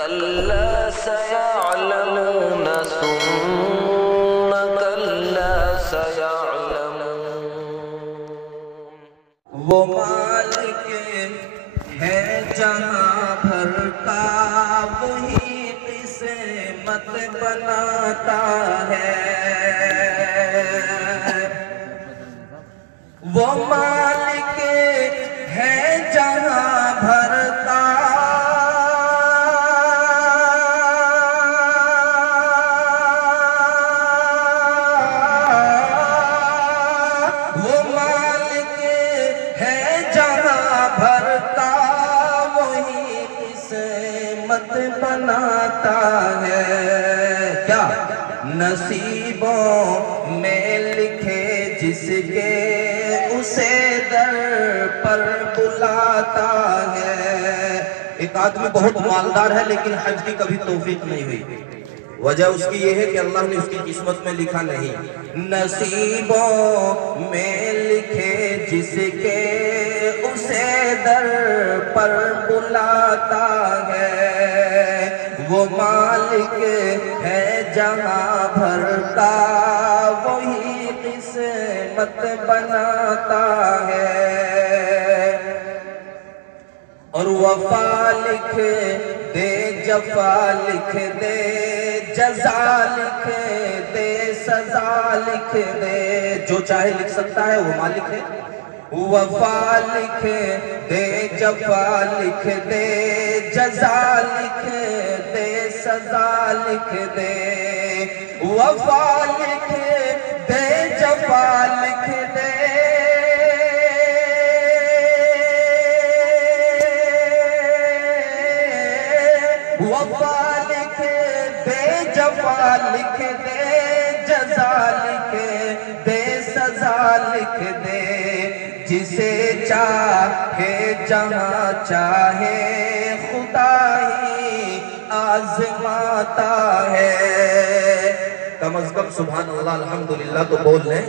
कल्ला सयअलमून सुम्म कल्ला सयअलमून। वो मालिक है जहाँ भर का, वही किस्मत बनाता है। वो मालिक है जहाँ भर का, वो मालिक है जहाँ भर का, वही किस्मत बनाता है। क्या नसीबों में लिखे जिसके, उसे दर पर बुलाता है। एक आदमी बहुत मालदार है लेकिन हज की कभी तौफीक नहीं हुई। वजह उसकी ये है कि अल्लाह ने उसकी किस्मत में लिखा नहीं। नसीबों में लिखे जिसके, उसे दर पर बुलाता है। वो मालिक है जहाँ भर का, वही किस्मत बनाता है। और वफा लिख दे, जफा लिख दे, जज़ा लिख दे, सजा लिख दे। जो चाहे लिख सकता है वो मालिक है। वफा लिख दे, जफा लिख दे, जज़ा लिख दे, सजा लिख दे। वफा लिख दे, जफा लिख दे, वफा लिख दे, जफा लिख दे, जज़ा लिख दे, सजा लिख दे। जिसे चाहे जहाँ चाहे, खुदा ही आज़माता है। कम अज कम सुभान अल्लाह अल्हम्दुलिल्लाह तो बोल लें।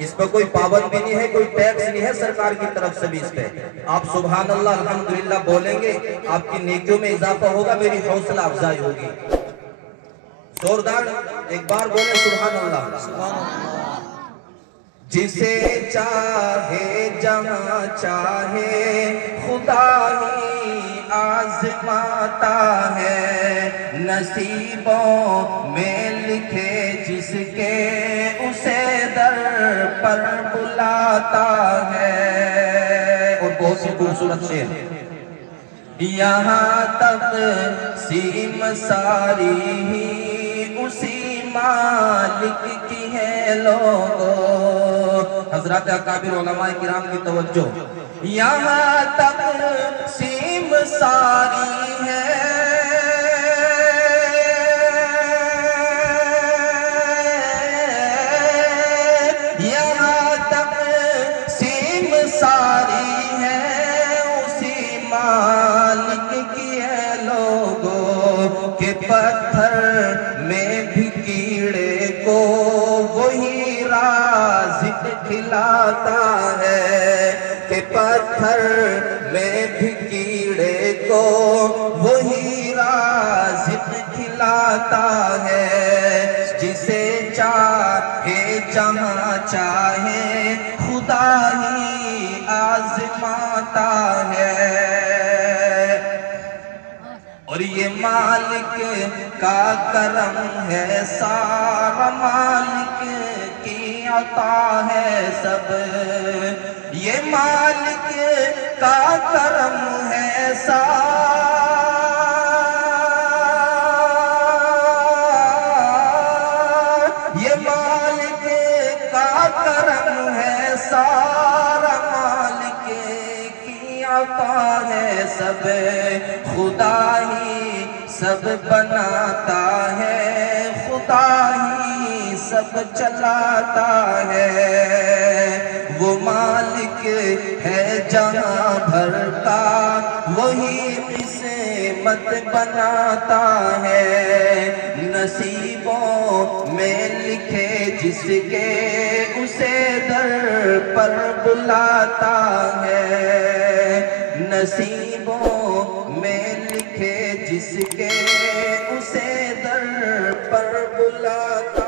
इस पर कोई पाबंदी नहीं है, कोई टैक्स नहीं है सरकार की तरफ से भी। इस पे आप सुभान अल्लाह अल्हम्दुलिल्लाह बोलेंगे, आपकी नेकियों में इजाफा होगा, मेरी हौसला अफजाई होगी। जोरदार एक बार बोले सुभान अल्लाह। जिसे चाहे जहाँ चाहे, खुदा ही आज़माता है। नसीबों में लिखे जिसके, उसे दर पर बुलाता है। और बहुत सी खूबसूरत शेर। यहाँ तक सीम सारी ही उसी मालिक की है लोगों। हजरत अकाबिर उलमाए किराम की तवज्जो। यहाँ तक सीम सारी है, यहाँ तक सीम सारी है, उसी मालिक की है लोगों। के पत्थर में भी कीड़े को वही राज़िक खिलाता है। के पत्थर में भी कीड़े को वही राज़िक खिलाता है। जिसे चाहे जहाँ चाहे, खुदा ही आज़माता है। और ये मालिक का करम है सारा, मालिक की अता है सब। ये मालिक का करम है ये मालिक का करम है सारा, मालिक की अता है सब। खुदा ही सब बनाता है, खुदा ही सब चलाता है। वो मालिक है जहाँ भर का, वही किस्मत बनाता है। नसीबों में लिखे जिसके, उसे दर पर बुलाता है। नसीबों में लिखे जिसके के उसे दर पर बुलाता